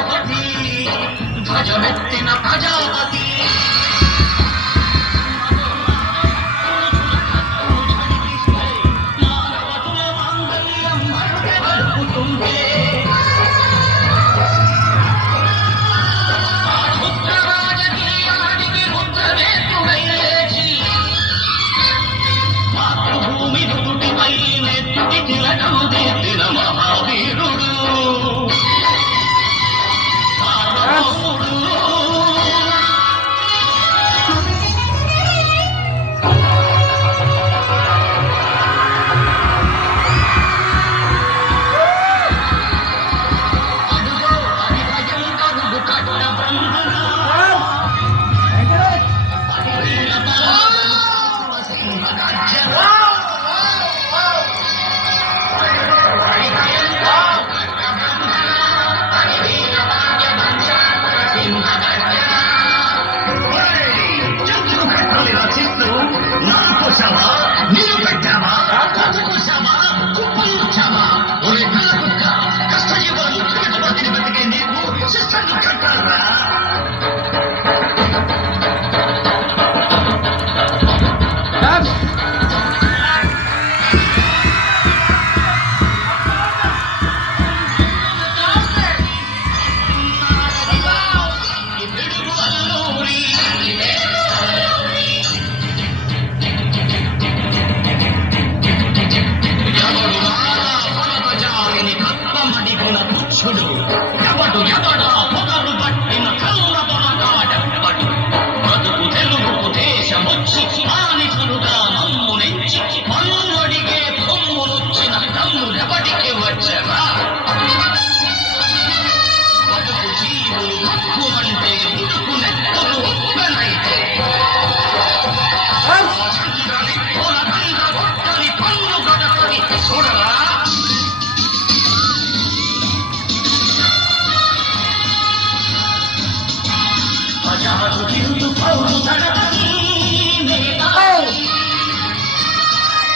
జగపతి ధ్వజమెత్తిన ప్రజాపతి మానవతుల మాంగళ్యం మరుగ గడుపుతుండే తిలకముదిద్దిన మహావీరుడు సార్వభౌముడు అడుగో అది భయంకరుడు కట్ట బంధన నీరు పెట్టావా కోసావా కుప్పలు వచ్చావా ఒరే కళ్ళ కుక్క కష్టజీవులు బతిని బతికే నీకు సిస్టర్లు కట్టారా ఎవడు ఎవడా పొగలు పట్టిన కల్లబొరగాడెవ్వడు బతుకు తెలుగు దేశమొచ్చి బానిసలుగా మమ్ము నెంచి మన్ను అడిగే కొమ్మునొచ్చిన కన్నులెవడికి వచ్చరా బతుకు జీవులు హక్కుమంటే ఉడుకు నెత్తలు ఒప్పెనైతే చంద్రని పొలగండ్ర గొట్టని పన్ను గడపని చూడరా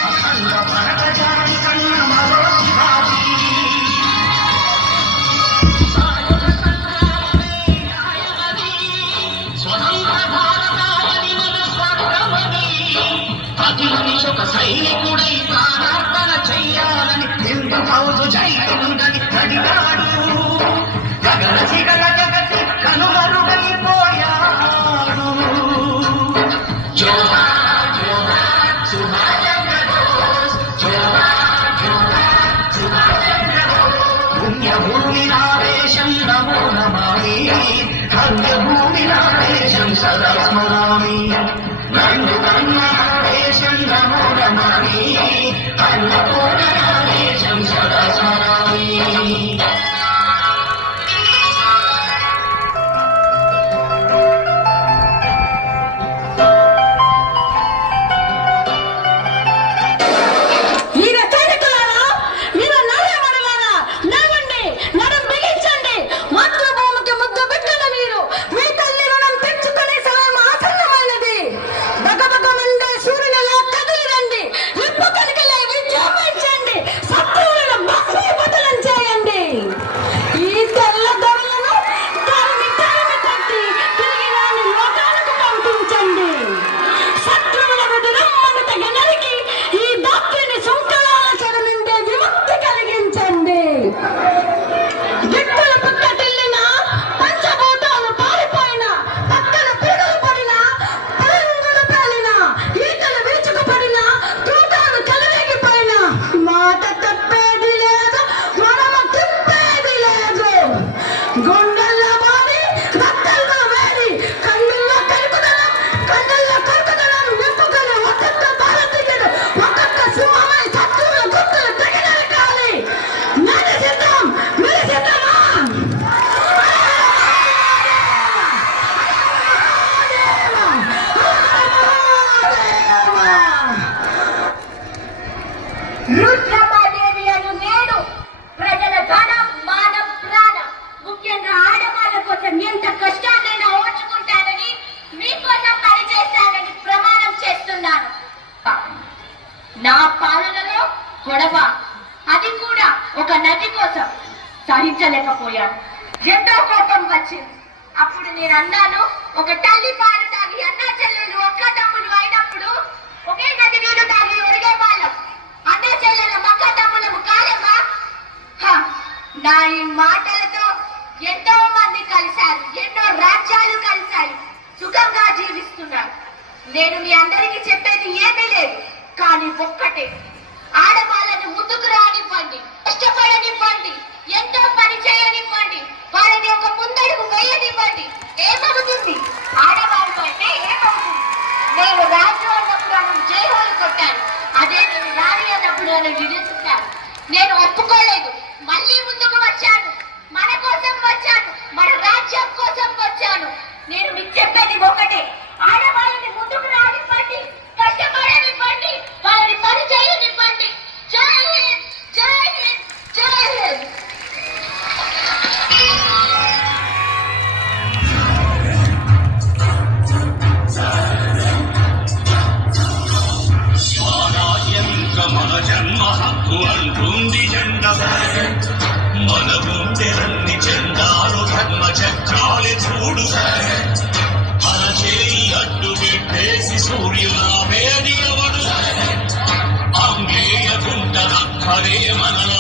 అఖండ భరత జాతి కన్న మరో శివాజీ స్వతంత్ర భారతావని మన స్వర్గమని ప్రతి మనిషొక సైనికుడై ప్రాణార్పణ చెయ్యాలని 2000 జైలుండని అడిగాడు గగన చిగల జగతి కనుమరుగైపోయాడు జోహార్ జోహార్ సుభాష్ చంద్ర బోస్ జోహార్ జోహార్ సుభాష్ చంద్ర బోస్ పుణ్యభూమి నావేశం నమో నమామి ధన్యభూమి నావేశం సదా స్మరామి నన్ను నావేశం నమో నమామి అన్నపూర్ణ నావేశం సదా స్మరామి రుద్రమాదేవి అను నేడు ప్రజల ధనం మాన ప్రాణ ముఖ్యంగా ఆడవాళ్ళ కోసం ఎంత కష్టాన్నైనా ఓర్చుకుంటానని మీకోసం పనిచేస్తానని ప్రమాణం చేస్తున్నాను. నా పాలనలో గొడవ, అది కూడా ఒక నది కోసం సహించలేకపోయాను. ఎంతో కోపం వచ్చింది. అప్పుడు నేను అన్నాను, ఒక తల్లి పాలు తాగి అన్నా చెల్లెలు ఒక్క తమ్ములు అయినప్పుడు ఒకే నది నీళ్లు తాగి ఒరిగే వాళ్ళం. అన్నా చెల్లెలు మక్క తమ్ములము కాలేమా? నా ఈ మాటలతో ఎంతో మంది కలిశారు, ఎన్నో రాజ్యాలు కలిశాయి, సుఖంగా జీవిస్తున్నారు. నేను మీ అందరికీ చెప్పేది ఏమీ లేదు, కానీ ఒక్కటే, ఆడవాళ్ళని ముందుకు రానివ్వండి, కష్టపడనివ్వండి, ఎంతో పని చేయనివ్వండి, వారిని ఒక ముందడుగు వేయనివ్వండి. ఏమవుతుంది? ఆడవాళ్ళు అంటే ఏమవుతుంది? నేను రాజు అన్నప్పుడు నన్ను జైహోలు కొట్టాను, అదే నేను రాణి అన్నప్పుడు నన్ను నిలుచున్నాను. నేను ఒప్పుకోలేదు, మళ్ళీ ముందుకు వచ్చాను, మన కోసం వచ్చాను, మన రాజ్యం కోసం వచ్చాను. నేను మీకు చెప్పేది ఒకటే, ఆడవాళ్ళని ముందుకు రానివ్వండి, కష్టపడనివ్వండి, వారిని పని చేయనివ్వండి. జై హింద్, జై హింద్, జై హింద్. మన జన్మ హక్కు అంటుంది జెండ, మన గుండెలన్ని జెండాలు ధర్మ చక్రాలే చూడు. మన చేయి అడ్డు పెట్టేసి సూర్యుల వేడి ఎవడు, అంగేయ గుంట రక్కలే మనల